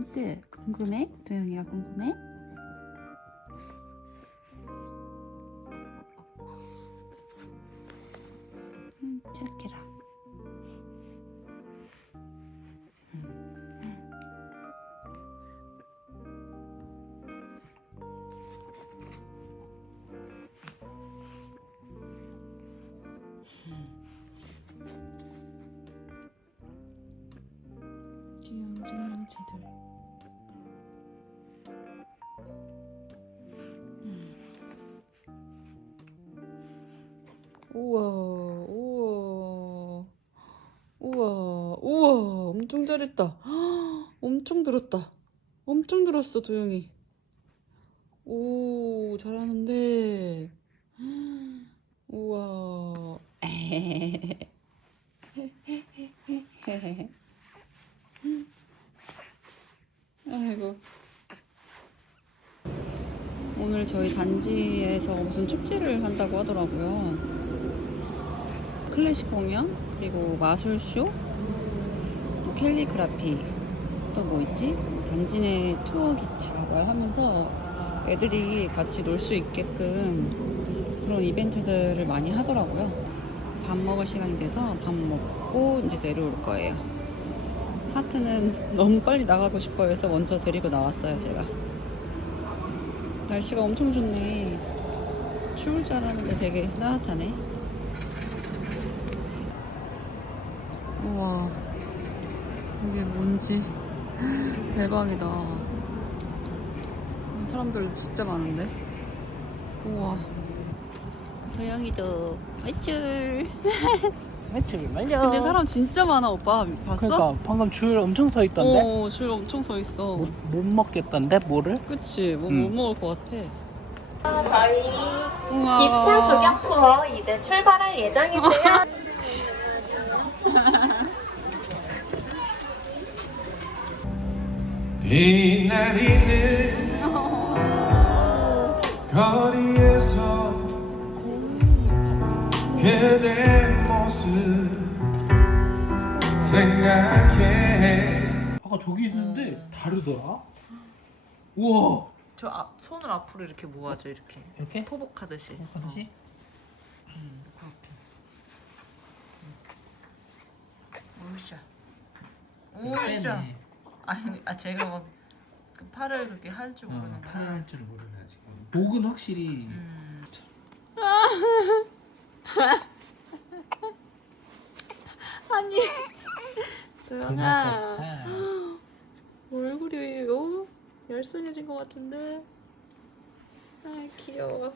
어때? 궁금해? 도영이가 궁금해? 음, 착해라. 귀여운 생명체들. 우와, 우와, 우와, 우와, 엄청 잘했다. 헉, 엄청 들었다. 엄청 들었어, 도영이. 오, 잘하는데. 헉, 우와. 아이고. 오늘 저희 단지에서 무슨 축제를 한다고 하더라고요. 클래식 공연, 그리고 마술쇼, 또 캘리그라피, 또 뭐 있지? 단지 내 투어 기차를 하면서 애들이 같이 놀 수 있게끔 그런 이벤트들을 많이 하더라고요. 밥 먹을 시간이 돼서 밥 먹고 이제 내려올 거예요. 하트는 너무 빨리 나가고 싶어 해서 먼저 데리고 나왔어요, 제가. 날씨가 엄청 좋네. 추울 줄 알았는데 되게 따뜻하네. 우와, 이게 뭔지 대박이다. 사람들 진짜 많은데. 우와. 도영이도 얼줄. 매출 말려. 근데 사람 진짜 많아 오빠 봤어? 그러니까 방금 줄 엄청 서 있던데. 어, 줄 엄청 서 있어. 못, 못 먹겠던데 뭐를? 그치? 뭐못 음. 먹을 것 같아. 저희 우와. 기차 조격 투어 이제 출발할 예정이고요. 비 내리는 거리에서 그대 모습 생각해 아까 저기 있는데 다르더라. 우와. 저 앞, 손을 앞으로 이렇게 모아줘 이렇게 이렇게? 포복하듯이. 하듯이? 음, 그렇게. 오샤. 오샤. 빼네. 아니, 아 제가 막 그 팔을 그렇게 할줄 어, 모르는 팔을 할줄 모르네 지금. 목은 확실히 음. 아니. 도영아. 스타일. 얼굴이 너무 얄쌍해진 것 같은데. 아 귀여워.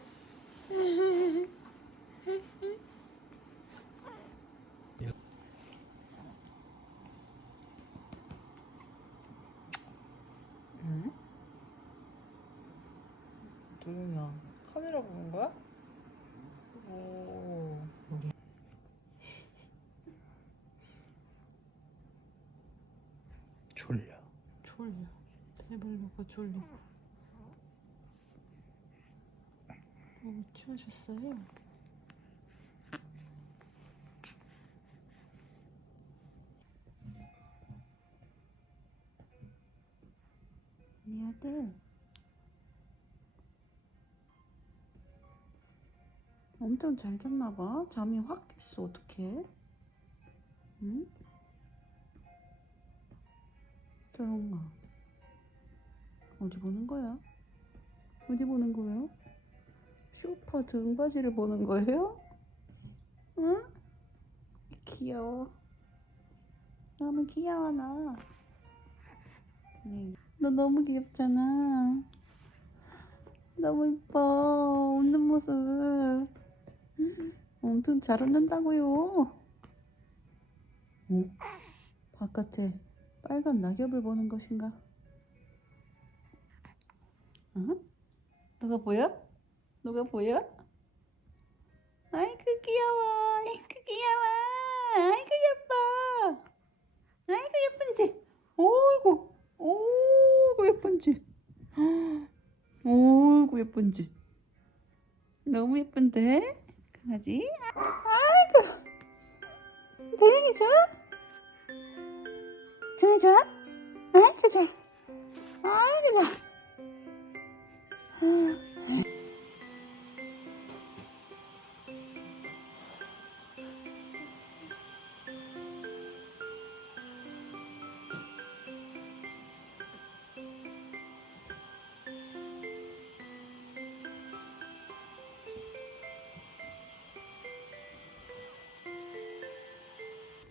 응? 도영아 카메라 보는 거야? 졸려. 졸려. 배불르고 졸려. 너무 추우셨어요? 네 아들. 엄청 잘 잤나봐. 잠이 확 깼어. 어떡해? 응? 조용아. 어디 보는 거야? 어디 보는 거예요? 쇼파 등받이를 보는 거예요? 응? 귀여워. 너무 귀여워 나. 응. 너 너무 귀엽잖아. 너무 이뻐. 웃는 모습. 엄청 잘 웃는다고요. 어? 바깥에 빨간 낙엽을 보는 것인가? 응? 누가 보여? 누가 보여? 아이고 귀여워 아이고 귀여워 아이고 예뻐 아이고 예쁜지 오이고 오이고 예쁜지 오이고 예쁜지 너무 예쁜데 강아지 아이고 도영이 좋아? 도영이 좋아? 아이고 좋아. 아이고. 좋아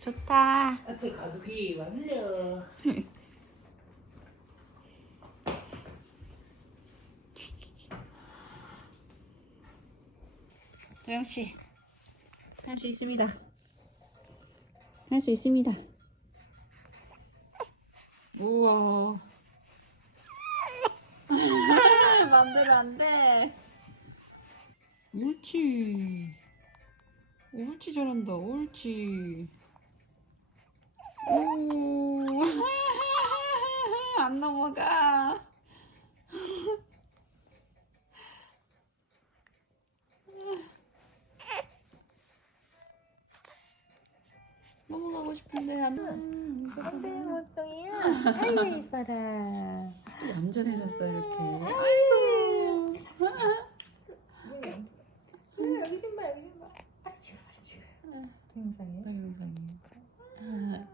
좋다 한테 가족이 왔네요. 도영 씨, 할 수 있습니다. 할 수 있습니다. 우와. 맘대로 안 돼. 옳지. 옳지 잘한다. 옳지. 오. 안 넘어가. 넘어가고 싶은데 안 돼. 안돼 몽둥이야 아이고 이뻐라 또 얌전해졌어 이렇게. 아이고 여기 신봐 여기 신봐 빨리 찍어 빨리 찍어 동영상이야 동영상이. 아이고 이뻐라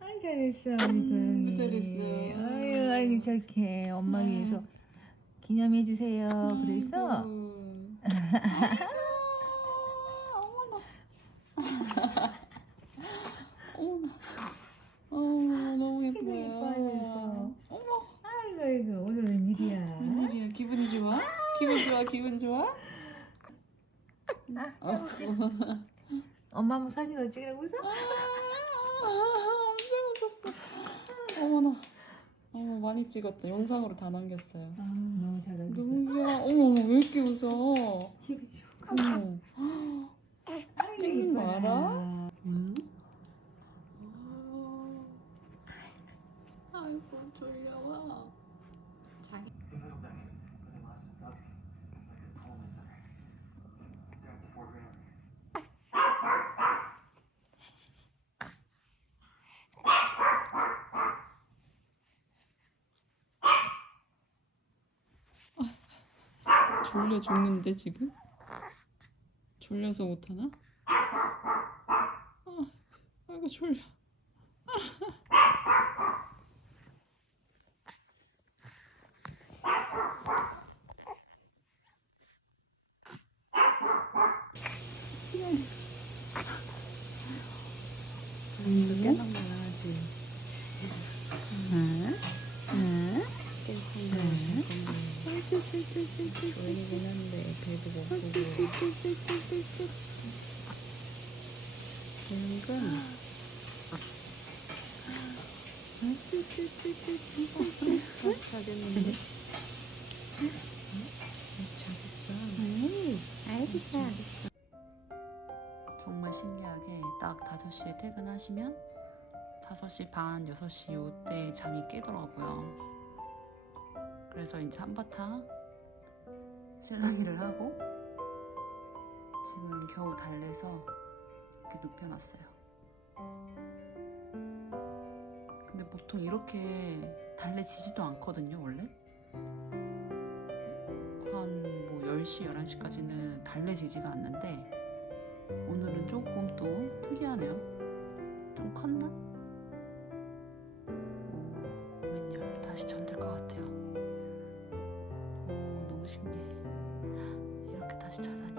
아이 잘했어 우리 도영이 음, 잘했어. 아유 아이고 저렇게 엄마 음. 위해서 기념해 주세요 그래서 어머나. 어머 너무 아이고 예뻐요. 어머 아이고 아이고 오늘 웬일이야 웬일이야 기분이 좋아? 기분 좋아 기분 좋아? 아, 어. 엄마 한번 사진 더 찍으라고 해서. 어머나. 어머 많이 찍었다. 영상으로 다 남겼어요. 아 너무 잘했어 너무 귀여워. 어머 왜 이렇게 웃어? 이거 좋고 어머. 아이고 찍는 거 이뻐라. 알아? 응? 아이고 졸려와. 자기. 졸려 죽는데 지금? 졸려서 못하나? 아, 아이고 졸려. 음, 깨난 거야 아직. 응? 응? 한데 배도 고프고 정말 신기하게 딱 5시에 퇴근하시면 5시 반, 6시 요때 잠이 깨더라고요. 그래서 이제 한바탕 실랑이를 하고 지금 겨우 달래서 이렇게 눕혀놨어요. 근데 보통 이렇게 달래지지도 않거든요, 원래. 한 뭐 10시, 11시까지는 달래지지가 않는데 오늘은 조금 또 특이하네요. 좀 컸나? 오, 웬열 다시 잠들 것 같아요. 오, 너무